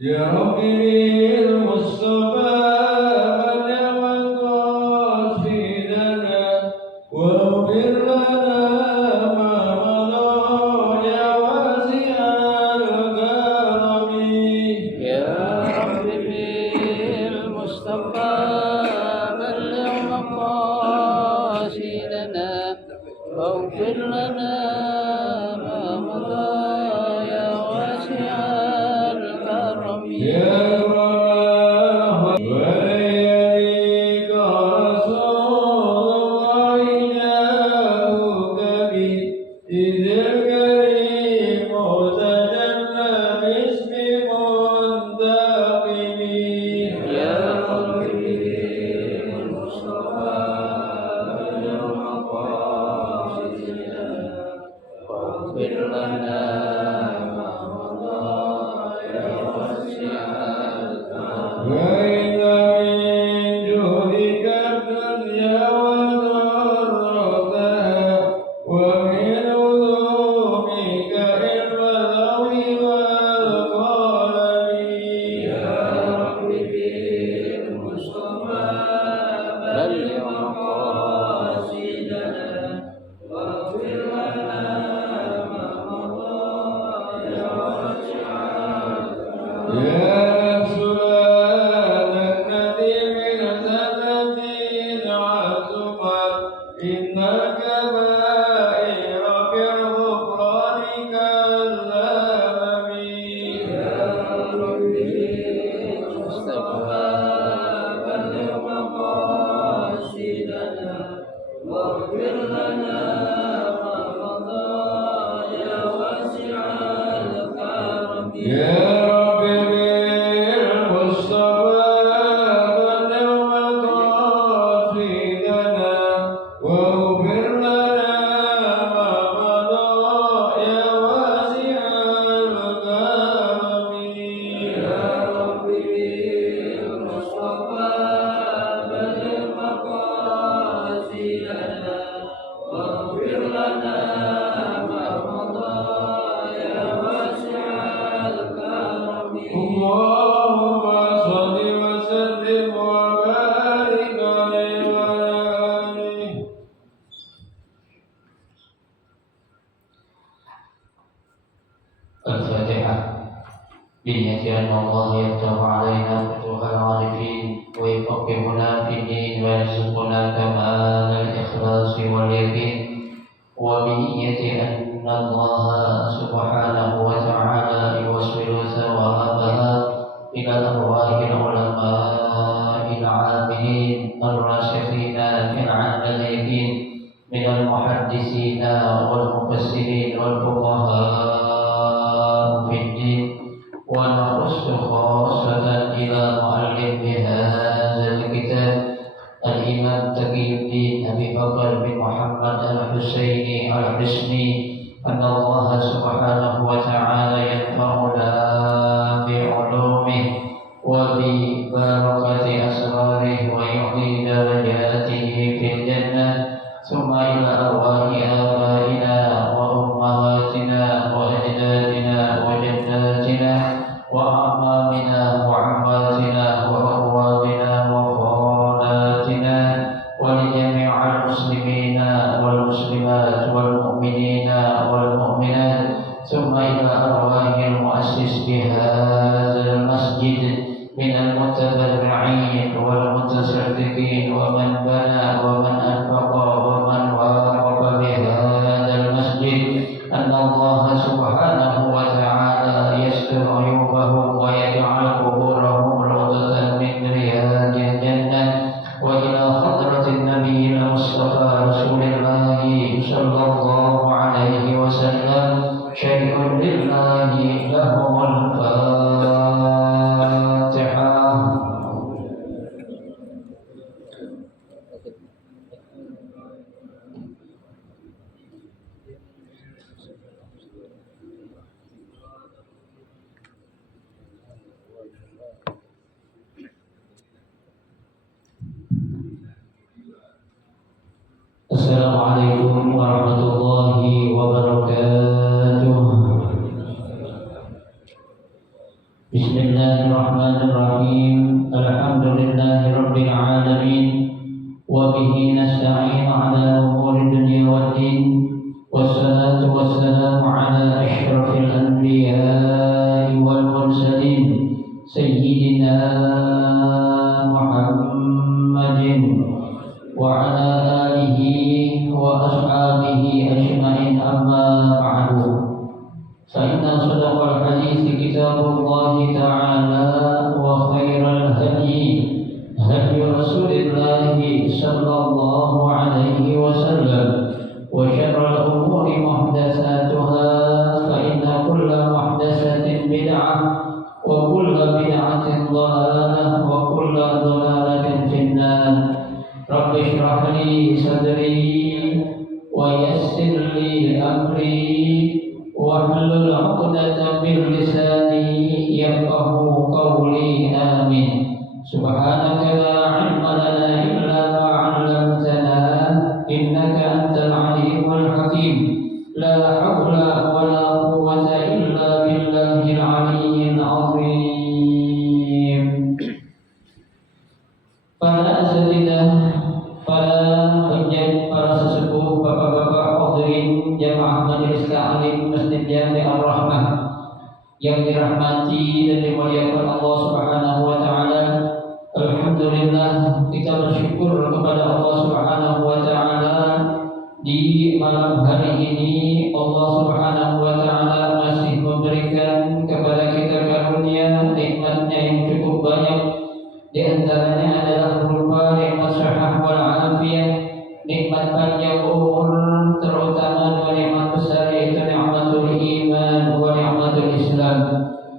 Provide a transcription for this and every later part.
يا ربي المصطفى بلغ قاصدنا واغفر لنا ما مضى يا واسع الكرم. يا ربي المصطفى بلغ مقاصدنا واغفر لنا ما مضى يا واسع الكرم. يا الله وإليك رسول الله جاءوك بإذ الكريم تجلى باسم منتقم. يا ربي المصطفى بلغ مقاصدنا واغفر لنا ما مضى يا واسع الكرم. وإن من جهدك الدنيا وضرتها ومن علومك علم اللوح والقلم. يا ربي المصطفى بلغ مقاصدنا واغفر لنا ما مضى يا واسع الكرم. يا نفس لا تكتدي من زلة عزمت إن الكبائر في الغفران كالأمم. يا ربي المصطفى بلغ مقاصدنا واغفر لنا ما مضى يا واسع الكرم. يا رب بالمصطفى بلغ مقاصدنا واغفر لنا ما مضى يا واسع الكرم. يا ربي المصطفى بلغ مقاصدنا واغفر لنا ما مضى يا واسع الكرم. اللهم صل وسلم وبارك عليه وعلى آله. الفاتحة. بنية أن الله يفتح علينا فتوح العارفين ويفقهنا في الدين ويرزقنا كمال الإخلاص واليقين، وبنية أن الله سبحانه وتعالى يوصل ثوابها إلى أرواح العلماء العاملين الراسخين في العلمين من المحدثين والمفسرين والفقهاء في الدين. ونخص خاصة إلى مؤلف هذا الكتاب الإمام تقي الدين أبي بكر بن محمد الحسيني الحسني أن الله سبحانه وتعالى ينفعنا بعلومه وببركة أسراره ويعطي درجاته في الجنة. ثم إلى أرواح آبائنا وأمهاتنا وأجدادنا وجداتنا وأعمامنا وعماتنا وأخواتنا وخالاتنا ولجميع المسلمين والمسلمات والمؤمنين والمؤمنات. ثم إلى أرواح المؤسس بهذا المسجد من المتبرعين والمتصدقين ومن بنى ومن أنفق ومن وافق بهذا المسجد أن الله سبحانه وتعالى يستر عيوبهم ويجعل قبورهم روضة من رياض الجنة. وإلى حضرة النبي المصطفى رسول الله صلى الله عليه وسلم شيء لله لهم الفاتحة. Bismillahirrahmanirrahim. Alhamdulillahirabbil alamin. Wa bihi nasta'inu 'ala umuri dunya waddin. Wassalatu wassalamu 'ala asyrafil anbiya'i wal mursalin sayyidina Muhammadin wa 'ala alihi wa ashabihi ajma'in, amma ba'du. فإن صدق الحديث كتاب الله تعالى وخير الهدي هدي رسول الله صلى الله عليه وسلم وشر الأمور محدثاتها فإن كل محدثة بدعة وكل بدعة ضلالة وكل ضلالة في النار. رب اشرح لي صدري ويسر لي أمري wahlul 'uqdatam min lisani yafqahu qawli, amin. Subhanaka la 'ilma lana illa ma 'allamtana innaka antal 'alimul hakim. La haula wa la quwwata illa billahil 'aliyyil 'azim. Para asatidzah, para penjajah, para sesepuh, bapak-bapak hadirin jamaah majelis ta'lim Masjid Jami' Ar-Rahmah yang dirahmati dan dimuliakan Allah Subhanahu wa taala. Alhamdulillah, kita bersyukur kepada Allah Subhanahu wa taala di malam hari ini Allah Subhanahu wa taala masih memberikan kepada kita karunia nikmatnya yang cukup banyak. Di antaranya adalah berupa nikmat sehat wal afiyah, nikmat panjang umur, terutama dua nikmat besar yaitu nikmatul iman wa nikmatul Islam.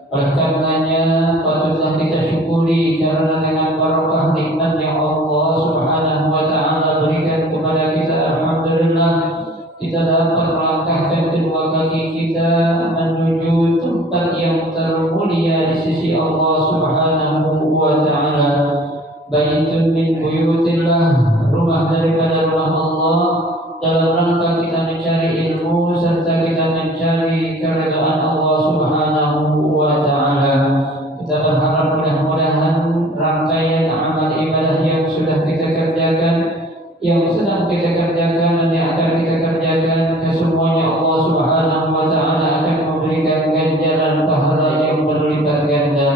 Oleh karenanya patutlah kita syukuri karena dengan barokah nikmat yang Allah Subhanahu wa taala berikan kepada kita, alhamdulillah kita dapat melangkahkan kedua kaki kita menuju tempat yang termulia di sisi Allah Subhanahu wa taala. Baitun min buyutillah, rumah daripada rumah Allah, dalam rangka kita mencari ilmu serta kita mencari keridhaan Allah Subhanahu wa taala. Kita berharap mudah-mudahan rangkaian amal ibadah yang sudah kita kerjakan, yang sedang kita kerjakan dan yang akan kita kerjakan, kesemuanya Allah Subhanahu wa taala akan memberikan ganjaran pahala yang berlipat ganda.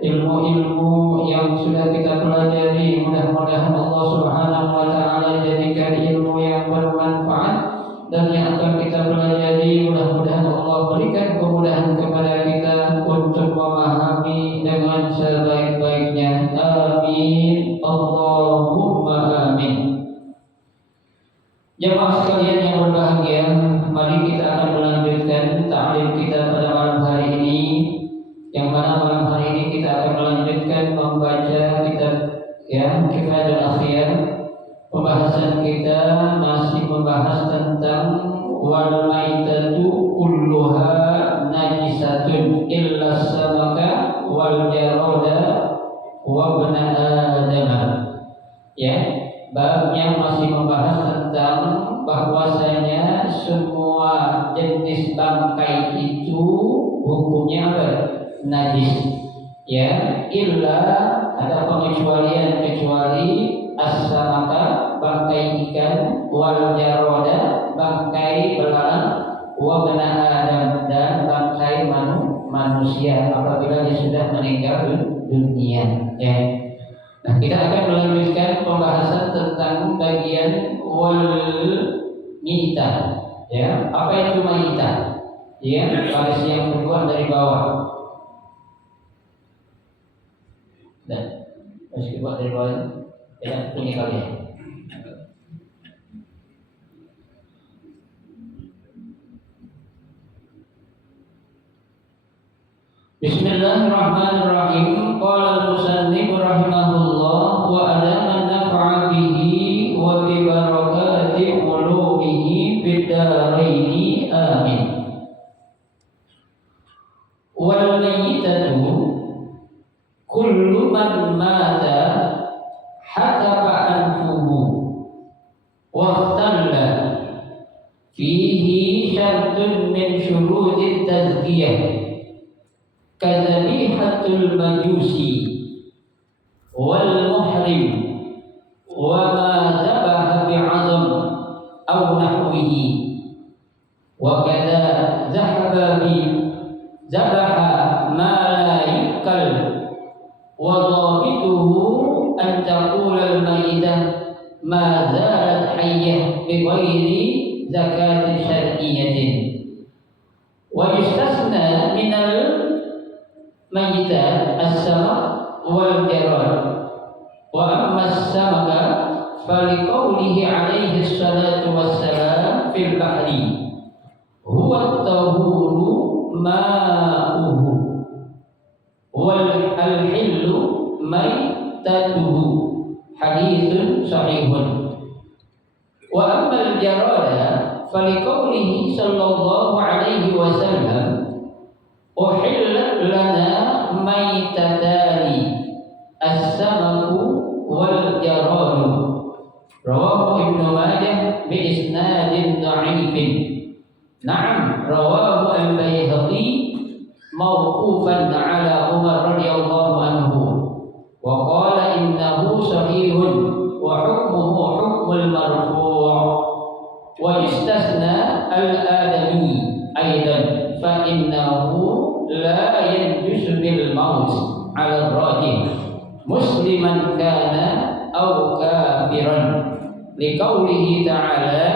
Ilmu-ilmu yang sudah kita pelajari mudah-mudahan Allah Subhanahu wa taala jadikan ilmu yang bermanfaat, dan yang akan kita pelajari mudah-mudahan Allah berikan kemudahan kepada kita untuk memahami dengan sebaik-baiknya. Amin, Allahumma amin. Jemaah sekalian yang berbahagia, mari kita akan melanjutkan ta'lim kita pada malam hari ini, yang mana malam hari ini kita akan melanjutkan membaca kitab Kifayahul Akhyar. Pembahasan kita masih membahas tentang wal maitatu kulluha najisatun illa samaka wal jarada wa bana adama. Bab yang masih membahas tentang bahwasanya semua jenis bangkai itu hukumnya apa? Najis. Illa ada pengecualian, kecuali as-samaka bangkai ikan, wal jarada bangkai belalang, wa bana adam dan bangkai manusia apabila dia sudah meninggal dunia. Nah, kita akan melanjutkan pembahasan tentang bagian wal mita. Apa itu maita? Baris yang kedua dari bawah. Dan baris kedua dari bawah. Punya kalian. Bismillahirrahmanirrahim. Qala al-musannif rahimahullah wa adaman nafa'a bihi wa bi barakati ulumihi fid dharaini, amin. Wal mayyitatu kullu man mata hatafa anfuhu wa ikhtalla fihi syartun min syurutid tazkiyah kadzabihat maitatul majusi wal muhrim wa ma zabaha bi'azam aw nahwihi wa kadza zahaba bi zabaha ma la yukal wa dhabituhu an taqula al-maitah ma zalat hayyah bi ghairi zakatin syar'iyyatin wa yustasna min al-maitah as-sama' wal jarad wa amma as-samaka faliqaulihi alaihi salatu wassalam fil bahri huwa at-tahuru ma'uhu wal al-hillu maitatuhu haditsun sahihun wa amma al-jarada faliqaulihi sallallahu alaihi wasallam uhillat lana maitatani as-samaku wal jaradu rawahu Ibnu Majah bi isnadin dha'ifin. Na'am, rawahu al-Baihaqi mauqufan ala Umar radhiyallahu anhu wa qala innahu sahihun wa hukmuhu hukmul marfu' wa yustasna al-adami aidan fa innahu la yanjus bil maut ala rajih musliman kana aw kafiran liqaulihi ta'ala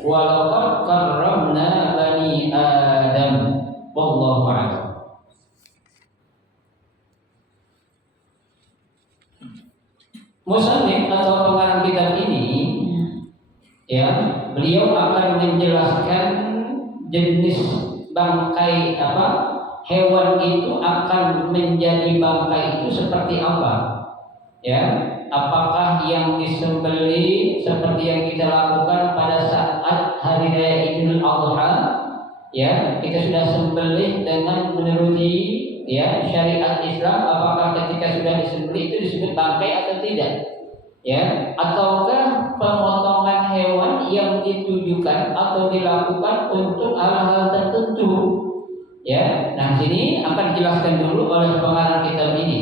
wa laqad karramna bani adam wallahu a'lam. Musannif atau pengarang kitab ini ya, beliau akan menjelaskan jenis bangkai apa hewan itu akan menjadi bangkai itu seperti apa ya, apakah yang disembelih seperti yang kita lakukan pada saat hari raya Idul Adha ya, kita sudah sembelih dengan menuruti ya syariat Islam, apakah ketika sudah disembelih itu disebut bangkai atau tidak ya, ataukah pemotongan hewan yang ditujukan atau dilakukan untuk hal-hal tertentu ya. Nah, sini akan dijelaskan dulu oleh pengarang kitab ini.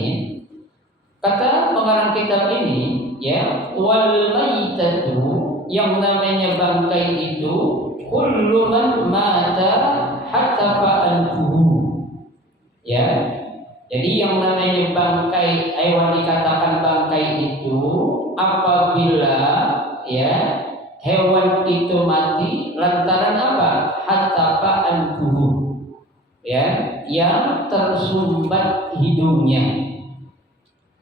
Kata pengarang kitab ini ya, wal maitatu, yang namanya bangkai itu kullu man mata hatta fa'antuhu ya. Jadi yang namanya bangkai hewan dikatakan bangkai itu apabila ya hewan itu mati lantaran apa? Hatta fa'antuhu ya, yang tersumbat hidungnya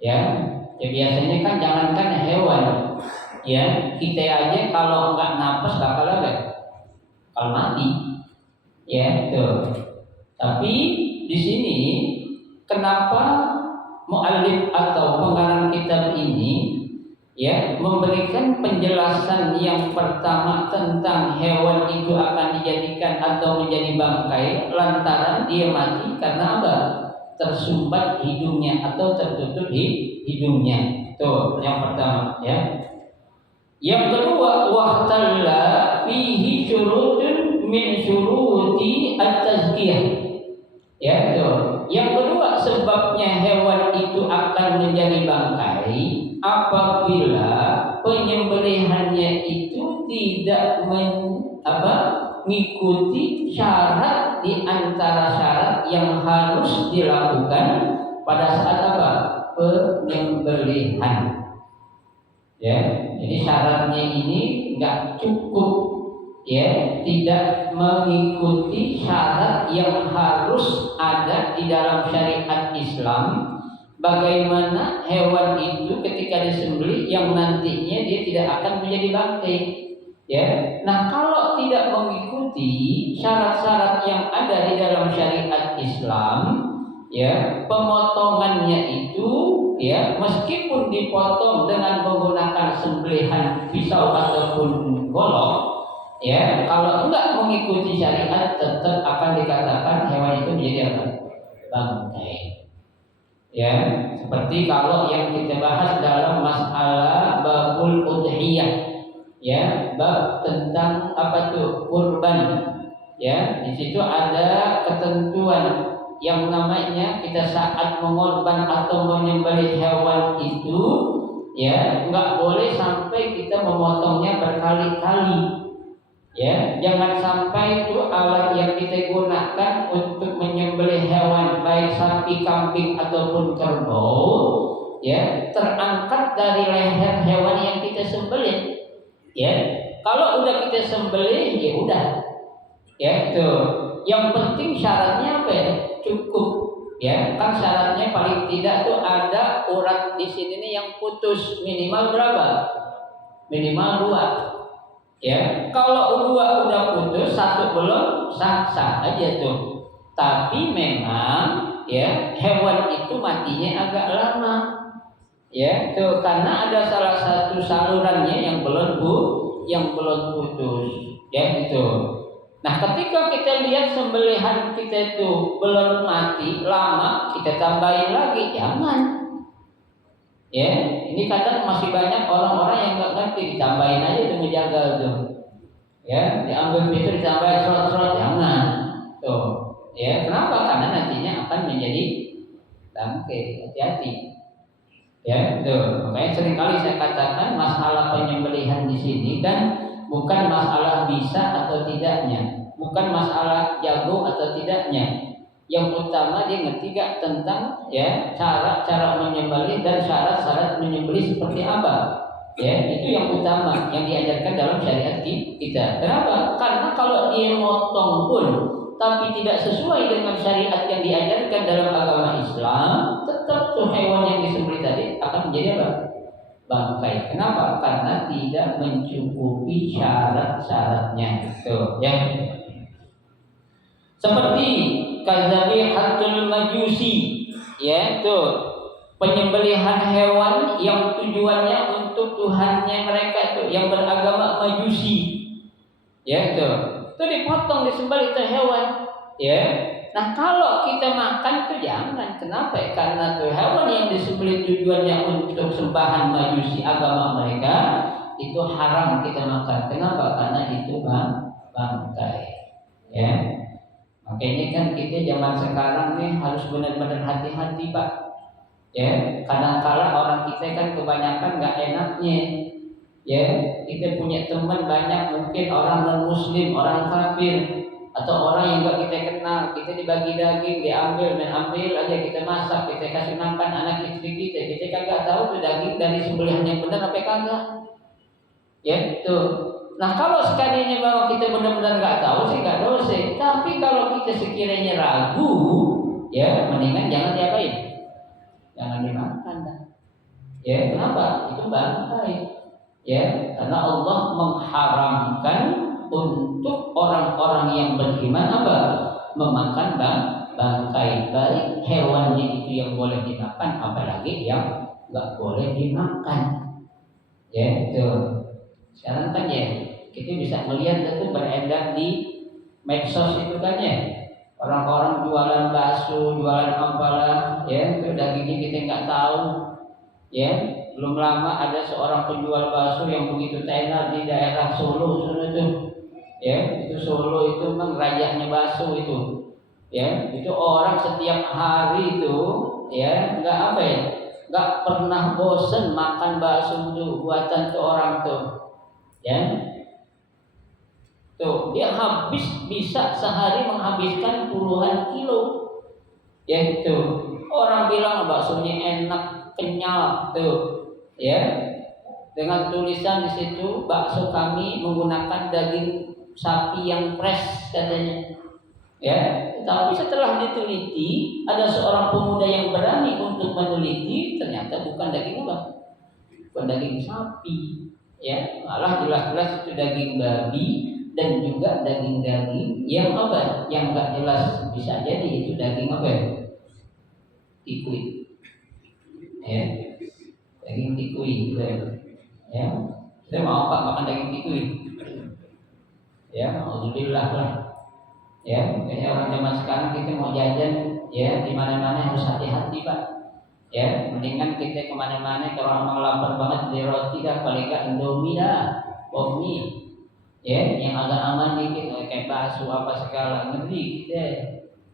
ya. Ya biasanya kan jangankan hewan ya, kita aja kalau nggak napas bakal apa? Kalau mati ya tuh. Tapi di sini kenapa muallif atau pengarang kitab ini ya memberikan penjelasan yang pertama tentang hewan itu akan dijadikan atau menjadi bangkai lantaran dia mati karena apa? Tersumbat hidungnya atau tertutup hidungnya. Tuh yang pertama ya. Yang kedua, wahtalla fihi syurutun min syuruti at-tazkiyah. Ya, tuh. Yang kedua, sebabnya hewan itu akan menjadi bangkai apabila penyembelihannya itu tidak mengikuti syarat di antara syarat yang harus dilakukan pada saat apa? Penyembelihan. Ya, jadi syaratnya ini nggak cukup ya, tidak mengikuti syarat yang harus ada di dalam syariat Islam. Bagaimana hewan itu ketika disembelih yang nantinya dia tidak akan menjadi bangkai ya. Nah, kalau tidak mengikuti syarat-syarat yang ada di dalam syariat Islam ya, pemotongannya itu ya meskipun dipotong dengan menggunakan sembelihan pisau ataupun golok ya, kalau enggak mengikuti syariat tetap akan dikatakan hewan itu menjadi apa? Bangkai ya. Seperti kalau yang kita bahas dalam masalah babul udhiyah ya, bab tentang apa tuh kurban ya. Di situ ada ketentuan yang namanya kita saat mengorban atau menyembelih hewan itu, ya nggak boleh sampai kita memotongnya berkali-kali. Ya, jangan sampai itu alat yang kita gunakan untuk menyembelih hewan baik sapi, kambing ataupun kerbau, ya terangkat dari leher hewan yang kita sembelih. Ya, kalau udah kita sembelih, ya udah. Ya, itu. Yang penting syaratnya apa ya? Cukup. Ya, kan syaratnya paling tidak tuh ada urat di sini nih yang putus, minimal berapa? Minimal 2. Ya, kalau 2 udah putus, 1 belum, sah-sah aja tuh. Tapi memang ya hewan itu matinya agak lama. Ya, tuh karena ada salah satu salurannya yang belum putus. Ya, gitu. Nah, ketika kita lihat sembelihan kita itu belum mati lama, kita tambahin lagi, jangan. Ya, ini kadang masih banyak orang-orang yang nggak ngerti, ditambahin aja itu menjaga tuh. Ya, diambil itu ditambahin serot-serot, jangan. Tuh, ya, kenapa? Karena nantinya akan menjadi bangkai. Hati-hati. Ya, tuh. Makanya seringkali saya katakan masalah penyembelihan di sini kan bukan masalah bisa atau tidaknya, bukan masalah jago atau tidaknya. Yang utama dia ngerti gak tentang ya cara menyembelih dan syarat-syarat menyembelih seperti apa. Ya, itu yang utama yang diajarkan dalam syariat kita. Kenapa? Karena kalau dia motong pun tapi tidak sesuai dengan syariat yang diajarkan dalam agama Islam, tetap tuh hewan yang disembelih tadi akan menjadi apa? Bangkai. Kenapa? Karena tidak mencukupi syarat-syaratnya. Itu ya. Seperti kazabihatul majusi, ya tuh penyembelihan hewan yang tujuannya untuk tuhannya mereka itu yang beragama majusi, ya tuh itu dipotong disembelih itu hewan, ya. Nah kalau kita makan tuh jangan. Kenapa? Karena tuh hewan yang disembelih tujuannya untuk sembahan majusi agama mereka itu haram kita makan. Kenapa? Karena itu bangkai, ya. Makanya kan kita zaman sekarang nih harus benar-benar hati-hati Pak. Ya, kadang-kala orang kita kan kebanyakan nggak enaknya. Ya, kita punya teman banyak mungkin orang non Muslim, orang kafir, atau orang yang nggak kita kenal. Kita dibagi daging, diambil aja kita masak, kita kasih makan anak istri kita. Kita kagak tahu tuh daging dari sembelihan yang benar apa kagak. Ya, tuh. Nah kalau sekalinya bahwa kita benar-benar nggak tahu sih nggak dosa. Tapi kalau kita sekiranya ragu, ya mendingan jangan diapain, jangan dimakan dah. Ya kenapa? Itu bangkai. Ya karena Allah mengharamkan untuk orang-orang yang beriman apa? Memakan bangkai. Baik hewannya itu yang boleh dimakan, apalagi yang nggak boleh dimakan. Ya itu. Sekarang kan ya kita bisa melihat itu beredar di medsos itu kan ya, orang-orang jualan bakso, jualan apalah, ya itu dagingnya kita nggak tahu, ya. Belum lama ada seorang penjual bakso yang begitu tenar di daerah Solo itu, ya itu Solo itu memang rajanya bakso itu, ya itu orang setiap hari itu, ya nggak apa ya, nggak pernah bosen makan bakso itu buatan tuh orang tuh. Ya, tuh dia bisa sehari menghabiskan puluhan kilo. Ya itu orang bilang baksonya enak, kenyal tuh. Ya, dengan tulisan di situ bakso kami menggunakan daging sapi yang fresh katanya. Ya, tapi setelah diteliti ada seorang pemuda yang berani untuk meneliti, ternyata bukan daging apa? Bukan daging sapi. Ya, malah jelas-jelas itu daging babi dan juga daging-daging yang apa? Yang enggak jelas, bisa jadi itu daging apa? Tikui. Ya. Daging tikui. Ya. Saya mau Pak makan daging tikui. Ya, alhamdulillah lah. Ya, kayaknya orang zaman sekarang kita mau jajan ya di mana-mana harus hati-hati Pak. Ya, mendingan kita kemana-mana kalau memang lapar banget beli roti dah, paling nggak Indomie dah, Bommi, ya, yang agak aman dikit, kayak bakso apa segala ngeri kita,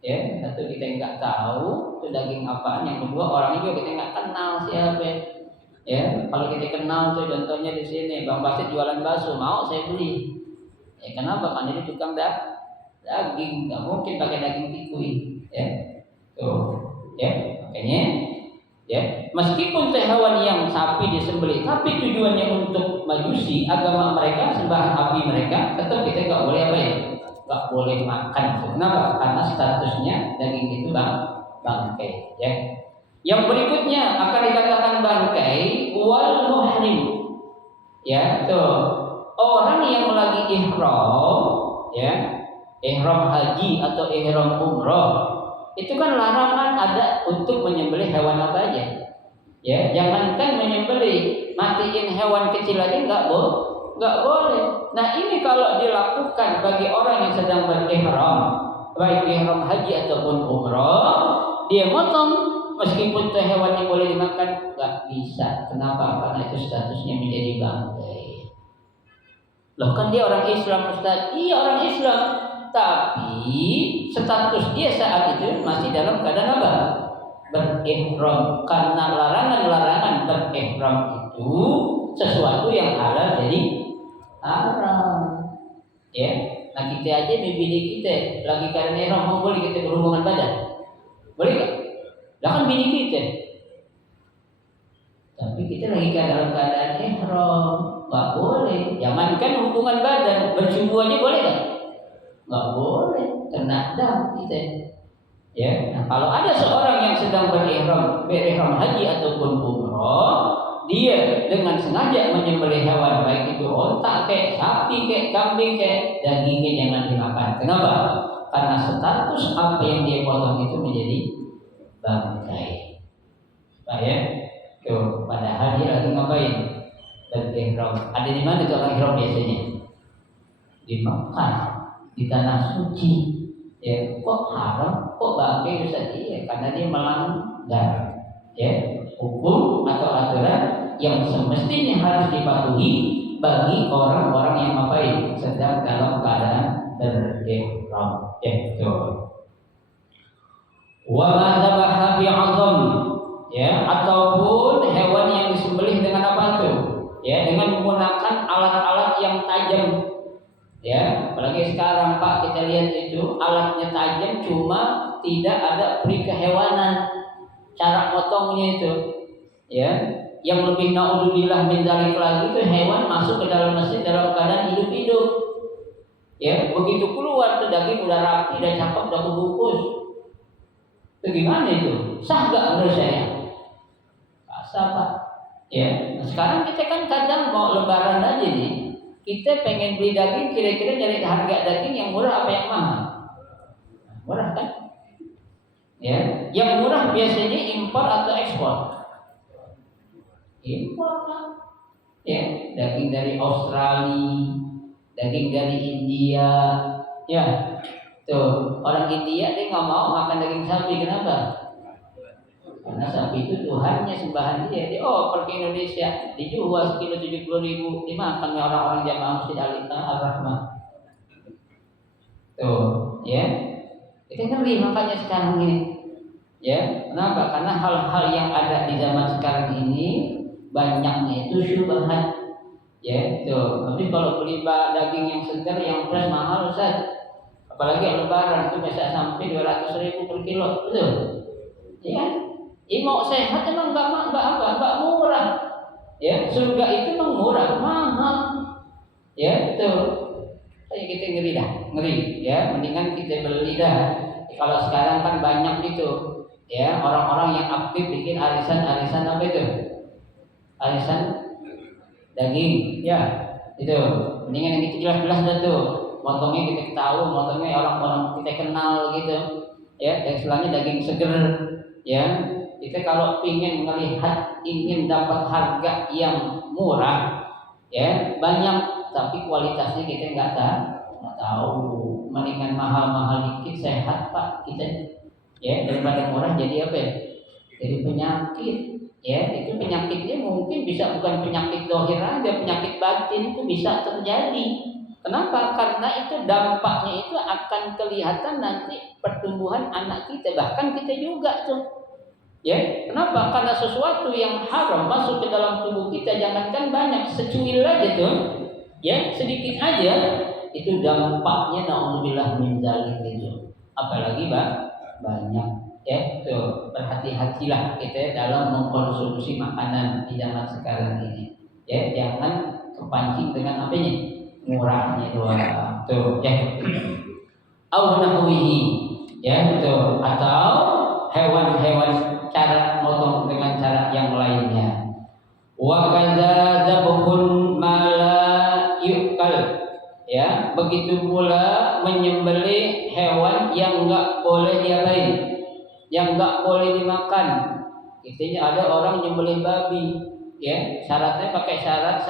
Ya, satu kita nggak tahu itu daging apaan, yang kedua orangnya juga kita nggak kenal siapa. Ya, kalau kita kenal tuh contohnya di sini Bang Basit jualan bakso, mau saya beli. Ya kenapa? Kan jadi tukang daging, nggak mungkin pakai daging tikui. Ya, tuh, ya makanya, ya meskipun teh hewan yang sapi disembelih, tapi tujuannya untuk majusi agama mereka, sembah api mereka, tetap kita nggak boleh apa ya? Nggak boleh makan. Kenapa? Karena statusnya daging itu bangkai. Ya. Yang berikutnya akan dikatakan bangkai wal muhrim. Ya, tuh orang yang lagi ihram, ya, ihram haji atau ihram umroh, itu kan larangan ada untuk menyembelih hewan apa aja. Ya, jangankan menyembelih, matiin hewan kecil aja nggak boleh. Nah ini kalau dilakukan bagi orang yang sedang berihram, baik ihram haji ataupun umroh, dia motong meskipun tuh hewannya boleh dimakan, nggak bisa. Kenapa? Karena itu statusnya menjadi bangkai. Loh kan dia orang Islam, Ustaz. Iya orang Islam, tapi status dia saat itu masih dalam keadaan apa? Berihram. Karena larangan-larangan berihram itu sesuatu yang halal jadi haram. Ya, nah kita aja bini kita lagi keadaan ihram, boleh kita berhubungan badan? Boleh nggak? Lah kan bini kita. Tapi kita lagi dalam keadaan ihram, nggak boleh. Jangankan hubungan badan, bercumbu aja boleh nggak? Nggak boleh, kena dam kita. Ya, nah kalau ada seorang yang sedang berihram haji ataupun umroh, dia dengan sengaja menyembelih hewan, baik itu onta kayak sapi kayak kambing kayak, dagingnya jangan dimakan. Kenapa? Karena status apa yang dia potong itu menjadi bangkai. Nah ya, tuh padahal dia lagi ngapain? Berihram. Ada di mana tuh orang ihram biasanya? Di Makkah, di tanah suci. Ya, kok haram? Kok bangkai Ustaz? Iya, karena dia melanggar ya hukum atau aturan yang semestinya harus dipatuhi bagi orang-orang yang ngapain? Sedang dalam keadaan berihram. Ya, tuh. Wa madzabaha bi'azam, ya, ataupun hewan yang disembelih dengan apa tuh? Ya, dengan menggunakan alat-alat yang tajam. Ya, apalagi sekarang Pak kita lihat itu alatnya tajam, cuma tidak ada peri kehewanan cara potongnya itu. Ya, yang lebih naudzubillah min dzalik lagi itu hewan masuk ke dalam masjid dalam keadaan hidup-hidup. Ya, begitu keluar tuh daging udah rapi, udah cakep, udah kebungkus. Itu gimana itu? Sah gak menurut saya? Gak sah Pak. Ya, nah, sekarang kita kan kadang mau lebaran aja nih, kita pengen beli daging, kira-kira cari harga daging yang murah apa yang mahal? Murah kan? Ya, yang murah biasanya impor atau ekspor? Impor kan? Ya, daging dari Australia, daging dari India, ya. Tuh, orang India dia nggak mau makan daging sapi, kenapa? Karena sapi itu Tuhannya, sembahan dia. Dia pergi Indonesia, dijual sekilo 70.000, dimakan oleh orang-orang jamaah Masjid Al-Rahmah. Tuh, ya. Kita ngeri makanya sekarang ini. Ya, kenapa? Karena hal-hal yang ada di zaman sekarang ini banyaknya itu syubhat. Ya, tuh. Tapi kalau beli daging yang segar, yang fresh mahal, Ustaz. Apalagi lebaran itu bisa sampai 200.000 per kilo, betul? Iya. Mau sehat emang nggak murah. Ya, surga itu emang murah, mahal. Ya, betul. Kayak kita ngeri. Ya, mendingan kita beli dah. Kalau sekarang kan banyak gitu. Ya, orang-orang yang aktif bikin arisan apa itu? Arisan daging, ya. Itu. Mendingan yang kita jelas-jelas dah tuh. Motongnya kita tahu, motongnya orang-orang kita kenal gitu. Ya, dan istilahnya daging seger. Ya, kita kalau ingin melihat, ingin dapat harga yang murah, ya banyak, tapi kualitasnya kita nggak tahu. Mendingan mahal-mahal dikit, sehat Pak kita. Ya, daripada murah jadi apa ya? Jadi penyakit. Ya, itu penyakitnya mungkin bisa bukan penyakit zahir aja, penyakit batin itu bisa terjadi. Kenapa? Karena itu dampaknya itu akan kelihatan nanti pertumbuhan anak kita, bahkan kita juga tuh. Ya, kenapa? Karena sesuatu yang haram masuk ke dalam tubuh kita, jangankan banyak, secuil aja tuh, ya sedikit aja, itu dampaknya naudzubillah min dzalik itu. Apalagi banyak, ya tuh berhati-hatilah kita dalam mengkonsumsi makanan di zaman sekarang ini. Ya, jangan kepancing dengan apa ini? Murahnya doang. Tuh, ya. Au nahwihi, ya tuh, atau hewan-hewan cara motong dengan cara yang lainnya. Wa kadza zabhun mala yukal, ya begitu pula menyembelih hewan yang enggak boleh diapain, yang enggak boleh dimakan. Intinya ada orang nyembelih babi, ya syaratnya pakai syarat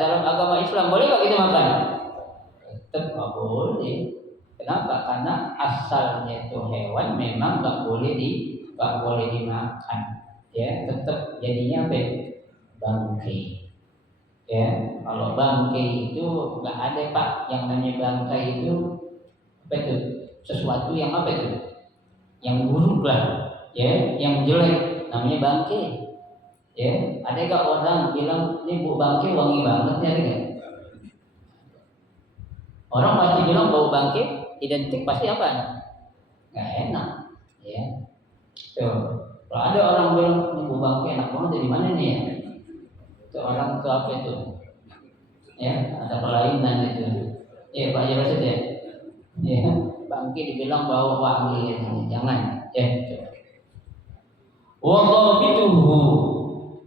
dalam agama Islam, boleh nggak kita makan? Tetap nggak boleh. Kenapa? Karena asalnya itu hewan memang nggak boleh dimakan, ya tetap jadinya apa? Bangkai. Ya, kalau bangkai itu nggak ada Pak, yang namanya bangkai itu apa itu? Sesuatu yang apa itu? Yang buruk lah, ya, yang jelek, namanya bangkai. Ya, ada nggak orang bilang ini bau bangkai wangi banget ya, ada nggak? Orang pasti bilang bau bangkai identik pasti apa? Nggak enak, ya. Tuh, kalau ada orang bilang ini bau bangkai enak banget, dari mana nih ya? Itu orang itu apa itu? Ya, ada kelainan itu. Ya, Pak Jarod ya. Ya, bangkai dibilang bau wangi, jangan. Ya, wa dhabituhu,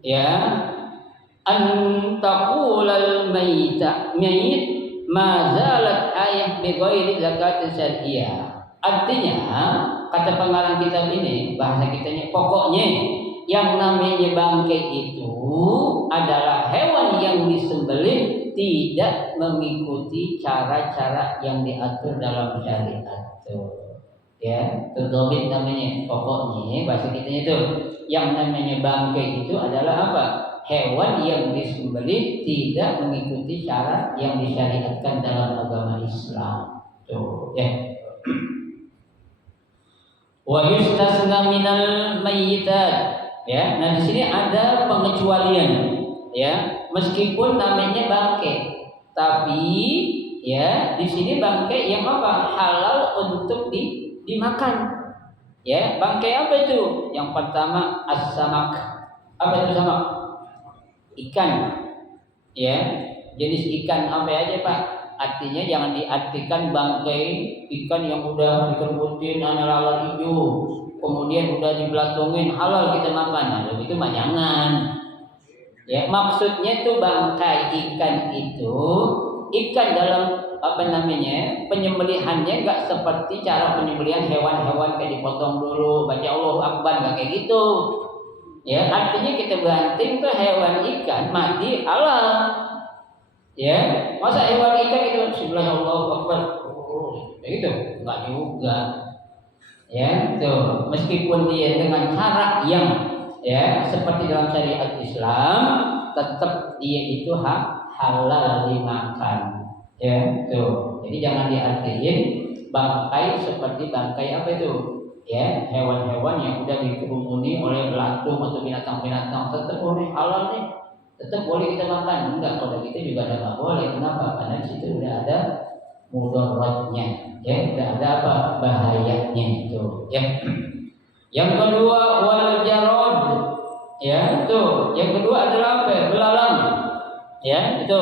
ya an taqulal mayit ma zalat ayah bi ghairi zakat syariah. Artinya kata pengarang kitab ini, bahasa kitanya, pokoknya yang namanya bangkai itu adalah hewan yang disembelih tidak mengikuti cara-cara yang diatur dalam syariat. Ya, terdobit namanya. Pokoknya bahasa kitanya itu yang namanya bangkai itu adalah apa? Hewan yang disembelih tidak mengikuti syarat yang disyariatkan dalam agama Islam. Tuh, ya. Wa yustasna minal mayyitat. Ya, nah di sini ada pengecualian. Ya, meskipun namanya bangkai, tapi ya di sini bangkai yang apa? Halal untuk dimakan. Ya, bangkai apa itu? Yang pertama as-samak. Apa itu samak? Ikan. Ya, jenis ikan apa aja Pak? Artinya jangan diartikan bangkai ikan yang udah dikerbutin hanya lalat hijau, kemudian udah dibelatungin halal kita makan. Nah, itu mah jangan. Ya, maksudnya tuh bangkai ikan itu ikan dalam apa namanya, penyembelihannya nggak seperti cara penyembelihan hewan-hewan kayak dipotong dulu baca Allahu Akbar, nggak kayak gitu. Ya, artinya kita banting tuh hewan ikan mati halal. Ya, masa hewan ikan itu bismillah Allahu Akbar, kayak gitu nggak juga. Ya, tuh meskipun dia dengan cara yang ya seperti dalam syariat Islam, tetap dia itu halal dimakan. Ya, tuh. Jadi jangan diartiin bangkai seperti bangkai apa itu? Ya, hewan-hewan yang udah dikerumuni oleh belatung atau binatang-binatang, tetap boleh halal nih, tetap boleh kita makan. Enggak, kalau kita juga ada nggak boleh. Kenapa? Karena di situ udah ada mudaratnya, ya, udah ada apa? Bahayanya itu. Ya. Yang kedua wal jarad. Ya, tuh. Yang kedua adalah apa? Belalang. Ya, itu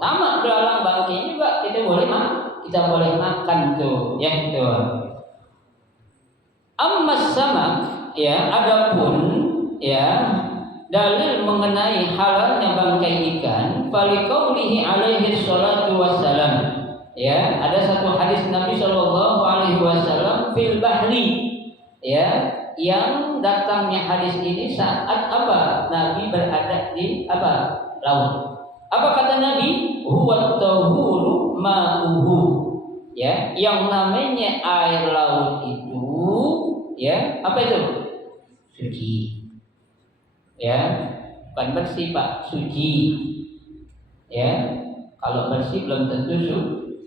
sama belalang bangkai juga kita boleh makan tuh, ya itu. Ammas samak, ya, adapun ya dalil mengenai halalnya bangkai ikan, faliqaulihi alaihi salatu wassalam. Ya, ada satu hadis Nabi Shallallahu alaihi wasallam fil bahri. Ya, yang datangnya hadis ini saat apa? Nabi berada di apa? Laut. Apa kata Nabi? Huwa tahuru ma'uhu. Ya, yang namanya air laut itu, ya, apa itu? Suci. Ya, bukan bersih Pak, suci. Ya, Kalau bersih belum tentu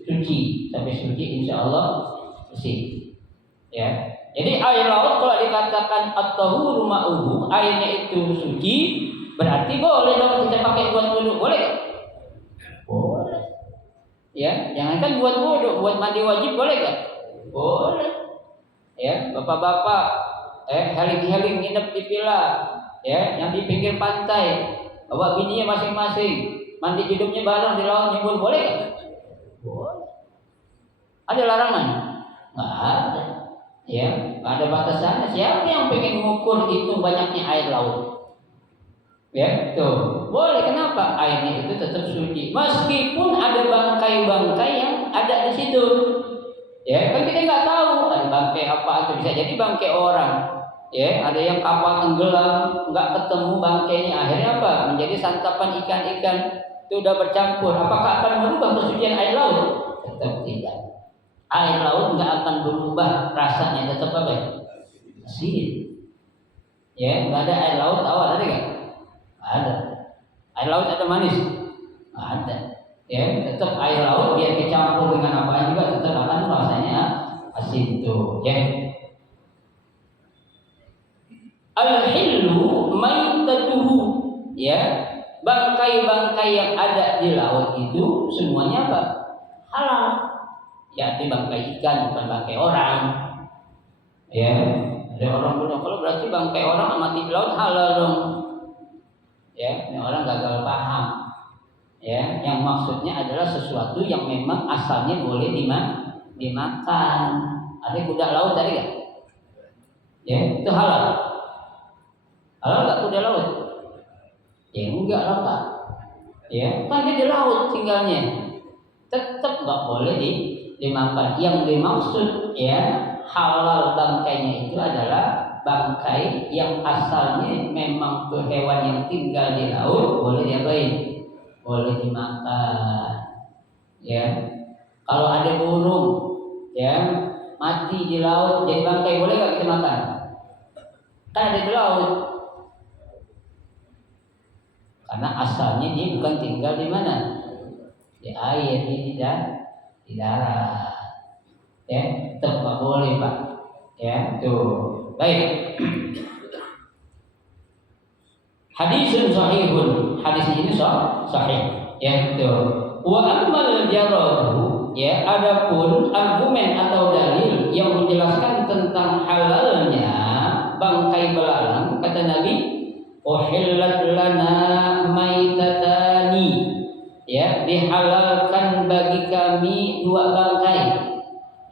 suci. Sampai suci insya Allah bersih. Ya. Jadi air laut kalau dikatakan at-tahuru ma'uhu, airnya itu suci, berarti boleh dong kita pakai buat wudu, boleh gak? Boleh. Ya, jangankan buat wudu, buat mandi wajib boleh gak? Boleh. Ya, bapak-bapak, heling-heling nginep di villa, ya, yang di pinggir pantai, bawa bininya masing-masing, mandi hidupnya bareng di laut nyebur, boleh gak? Boleh. Ada larangan? Nggak ada. Ya, ada batasannya. Siapa yang pengen mengukur itu banyaknya air laut? Ya, tuh. Boleh, kenapa? Airnya itu tetap suci. Meskipun ada bangkai-bangkai yang ada di situ. Ya, kan kita nggak tahu ada bangkai apa itu, bisa jadi bangkai orang. Ya, ada yang kapal tenggelam, nggak ketemu bangkainya. Akhirnya apa? Menjadi santapan ikan-ikan. Itu udah bercampur. Apakah akan merubah kesucian air laut? Tetap tidak. Air laut nggak akan berubah rasanya, tetap apa? Asin. Ya, nggak ada air laut tawar, ada nggak? Ada. Air laut ada manis? Ada. Ya, tetap air laut biar kecampur dengan apa juga tetap akan rasanya asin tuh. Ya. Al-hillu maitatuhu. Ya, bangkai-bangkai yang ada di laut itu semuanya apa? Halal. Ya, itu bangkai ikan, bukan bangkai orang. Ya, ada orang bilang kalau berarti bangkai orang mati di laut halal dong. Ya, ini orang gagal paham. Ya, yang maksudnya adalah sesuatu yang memang asalnya boleh dimakan. Ada kuda laut tadi nggak? Ya, itu halal. Halal nggak kuda laut? Ya enggak lah Pak. Ya, kan dia di laut tinggalnya. Tetap nggak boleh dimakan. Yang dimaksud ya halal bangkainya itu adalah bangkai yang asalnya memang tuh hewan yang tinggal di laut, boleh diapain? Boleh dimakan. Ya, kalau ada burung ya mati di laut jadi bangkai, boleh nggak kita makan? Kan ada di laut. Karena asalnya dia bukan tinggal di mana? Di air, di darat. Ya, tetap nggak boleh Pak. Ya, tuh. Baik. Hadisun sahihun. Hadis ini sahih. Ya, tuh. Wa ammal jaradu, ya, adapun argumen atau dalil yang menjelaskan tentang halalnya bangkai belalang, kata Nabi, uhillat lana maitatani. Ya, dihalalkan bagi kami dua bangkai.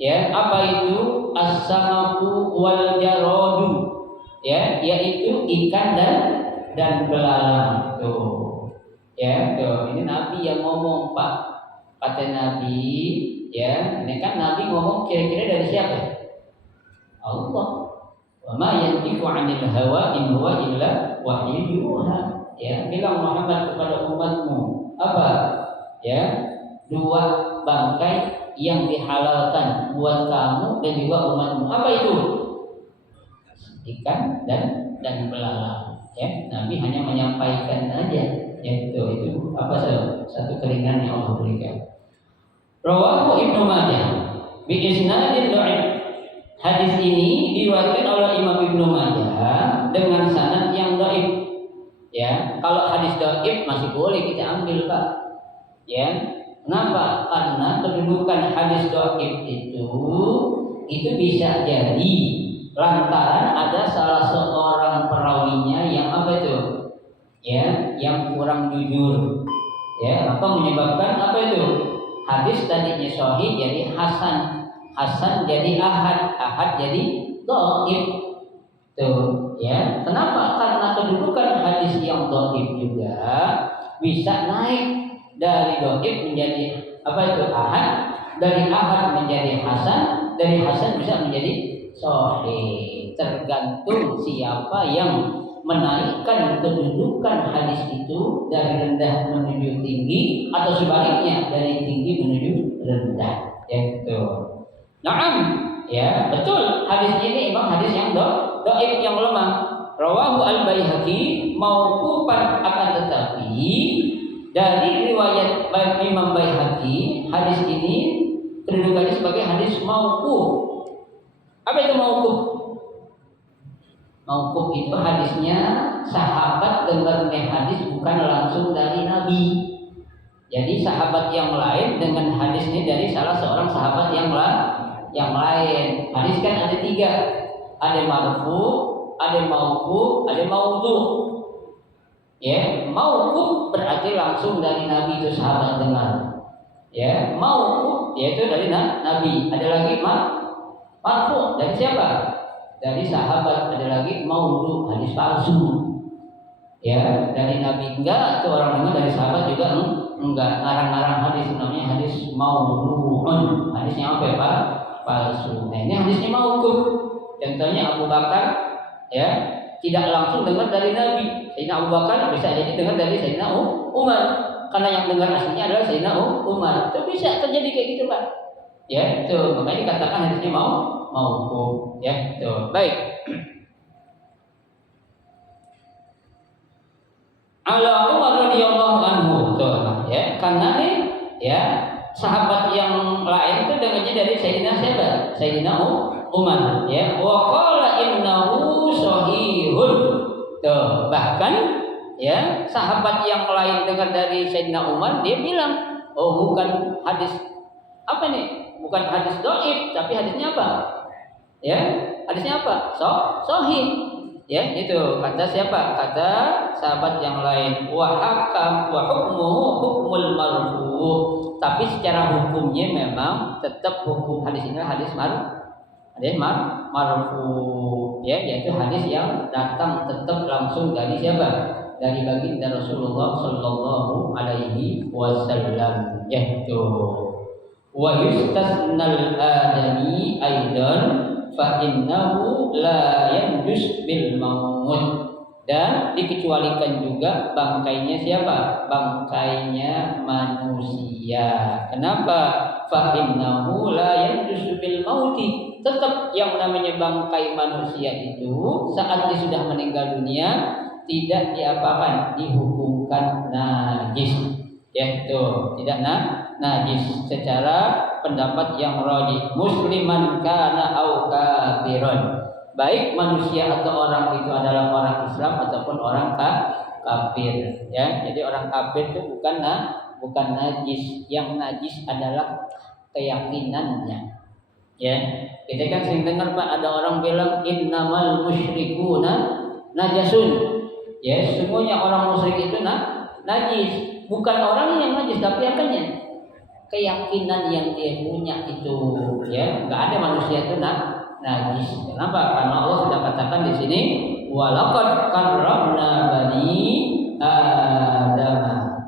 Ya, apa itu? As-samaku wal jaradu. Ya, yaitu ikan dan belalang. Tuh. Ya, tuh. Ini Nabi yang ngomong, Pak. Kata Nabi, ya, ini kan Nabi ngomong kira-kira dari siapa? Allah. Wa ma yantiqu 'anil hawa in huwa illa wahyun yuha. Ya, bilang Muhammad kepada umatmu, apa? Ya, dua bangkai yang dihalalkan buat kamu dan juga umatmu. Apa itu? Ikan dan belalang. Ya, Nabi hanya menyampaikan aja. Ya, itu apa satu keringan yang Allah berikan. Rawahu Ibnu Majah bi isnadin dhaif. Hadis ini diriwayatkan oleh Imam Ibnu Majah dengan sanad yang dhaif. Ya, kalau hadis dhaif masih boleh kita ambil, Pak. Ya. Kenapa? Karena kedudukan hadis dhaif itu bisa jadi lantaran ada salah seorang perawinya yang apa itu? Ya, yang kurang jujur. Ya, apa menyebabkan apa itu? Hadis tadinya sahih jadi hasan, hasan jadi ahad jadi dhaif. Tuh, ya. Kenapa? Karena kedudukan hadis yang dhaif juga bisa naik dari dhaif menjadi apa itu? Ahad, dari ahad menjadi hasan, dari hasan bisa menjadi sahih. Tergantung siapa yang menaikkan kedudukan hadis itu dari rendah menuju tinggi atau sebaliknya dari tinggi menuju rendah. Itu. Naam, ya betul. Hadis ini memang hadis yang dhaif yang lemah. Rawahu al-Baihaqi mauqufan, akan tetapi Dari riwayat Imam Baihaqi, hadis ini kedudukannya sebagai hadis mauquf. Apa itu mauquf? Mauquf itu hadisnya sahabat dengarnya hadis bukan langsung dari Nabi. Jadi sahabat yang lain dengan hadis ini dari salah seorang sahabat yang lain. Hadis kan ada 3. Ada marfu, ada mauquf, ada maudhu. Ya, mauquf berarti langsung dari Nabi, itu sahabat dengar. Ya, mauquf yaitu dari Nabi. Ada lagi marfu dari siapa? Dari sahabat. Ada lagi maudhu, hadis palsu. Ya, dari Nabi enggak, itu orang dengar. Dari sahabat juga enggak. Ngarang-ngarang hadis namanya hadis maudhu'un. Hadisnya apa ya, Pak? Palsu. Nah, ini hadisnya mauquf. Contohnya Abu Bakar, ya, tidak langsung dengar dari Nabi. Sayyidina Abu Bakar bisa jadi dengar dari Sayyidina Umar, karena yang dengar aslinya adalah Sayyidina Umar. Itu bisa terjadi kayak gitu, Pak. Ya, itu makanya dikatakan hadisnya mauquf. Ya, itu. Baik. Ala Umar radhiyallahu anhu. Tuh, ya, karena nih, ya, sahabat yang lain itu dengarnya dari Sayyidina siapa? Sayyidina Umar, ya. Wa qala innahu shahihun. Tuh, bahkan ya, sahabat yang lain dengar dari Sayyidina Umar, dia bilang, "Oh, bukan hadis apa nih? Bukan hadis dhaif, tapi hadisnya apa?" Ya, hadisnya apa? Sahih. Ya, itu kata siapa? Kata sahabat yang lain. Wa hakam wa hukmuhu hukmul marfu. Tapi secara hukumnya memang tetap hukum hadis ini hadis marfu. Ya, yaitu hadis yang datang tetap langsung dari siapa? Dari baginda Rasulullah sallallahu alaihi wasallam. Ya, itu. Wa yustasnal adami aidan fa innahu la yanjus bil maut. Dan dikecualikan juga bangkainya siapa? Bangkainya manusia. Kenapa? Fa innahu la yanjus bil mauti. Tetap yang namanya bangkai manusia itu saat dia sudah meninggal dunia tidak diapakan, dihukumkan najis. Ya, itu tidak najis secara pendapat yang rajih. Musliman kana au kafiron. Baik manusia atau orang itu adalah orang Islam ataupun orang kafir. Ya, jadi orang kafir itu bukan najis. Yang najis adalah keyakinannya. Ya, kita kan sering dengar, Pak, ada orang bilang innamal musyrikuna najasun. Ya, semuanya orang musyrik itu najis. Bukan orang yang najis, tapi apanya? Keyakinan yang dia punya itu, ya. Enggak ada manusia itu najis. Kenapa? Karena Allah sudah katakan di sini, walaqad karramna bani Adam.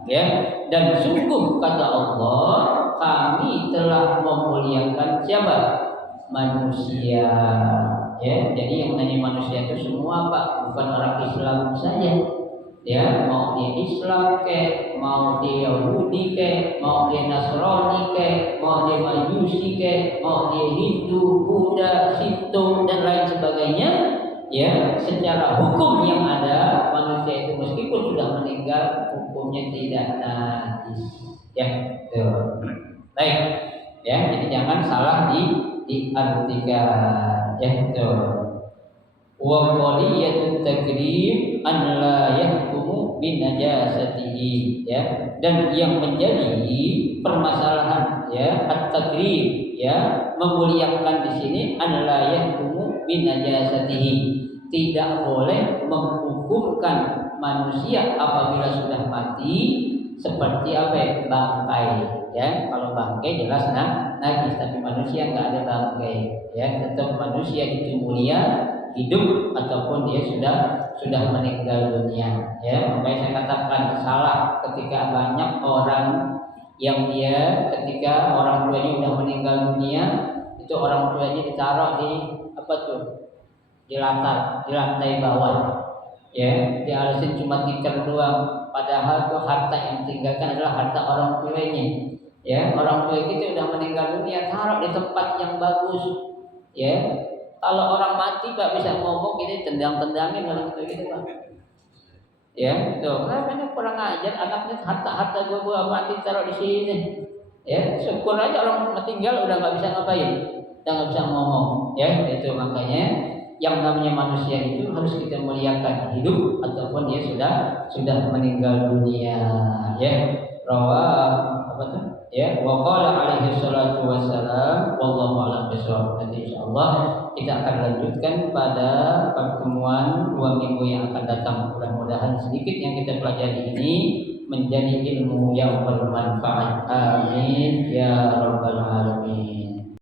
Ya. Dan sungguh kata Allah, kami telah memuliakan siapa? Manusia. Ya. Jadi yang namanya manusia itu semua, Pak, bukan orang Islam saja. Ya, mau dia Islam ke, mau dia Yahudi ke, mau dia Nasrani ke, mau dia Majusi ke, mau dia Hindu, Buddha, Sinto dan lain sebagainya. Ya, secara hukum yang ada manusia itu meskipun sudah meninggal hukumnya tidak najis. Ya, tuh. Baik. Ya, jadi jangan salah diartikan. Ya, tuh. Wa qadiyatut takrim an la yahkumu bin najasatihi, ya. Dan yang menjadi permasalahan, ya, at-takrim, ya, memuliakan di sini an la yahkumu bin najasatihi. Tidak boleh menghukumkan manusia apabila sudah mati seperti apa ya? Bangkai, ya. Kalau bangkai jelas najis, tapi manusia enggak ada bangkai, ya. Tetap manusia itu mulia hidup ataupun dia sudah meninggal dunia, ya. Makanya saya katakan salah ketika banyak orang yang dia ketika orang tuanya sudah meninggal dunia itu orang tuanya ditaruh di apa tuh, di lantai bawah, ya, dialisin cuma tikar doang, padahal tuh harta yang ditinggalkan adalah harta orang tuanya, ya. Orang tua kita sudah meninggal dunia taruh di tempat yang bagus, ya. Kalau orang mati, Pak, bisa ngomong ini tendang-tendangin kalau gitu, Pak. Ya, tuh, karena kurang ajar anaknya harta gua mati taruh di sini. Ya, syukur aja orang tinggal udah nggak bisa ngapain, udah nggak bisa ngomong. Ya, itu makanya yang namanya manusia itu harus kita muliakan hidup ataupun dia sudah meninggal dunia. Ya, apa tuh? Ya, wa qala alaihi salatu wassalam wallahu a'lam bishawab. Nanti insyaallah kita akan lanjutkan pada pertemuan 2 minggu yang akan datang. Mudah-mudahan sedikit yang kita pelajari ini menjadi ilmu yang bermanfaat. Amin ya rabbal alamin.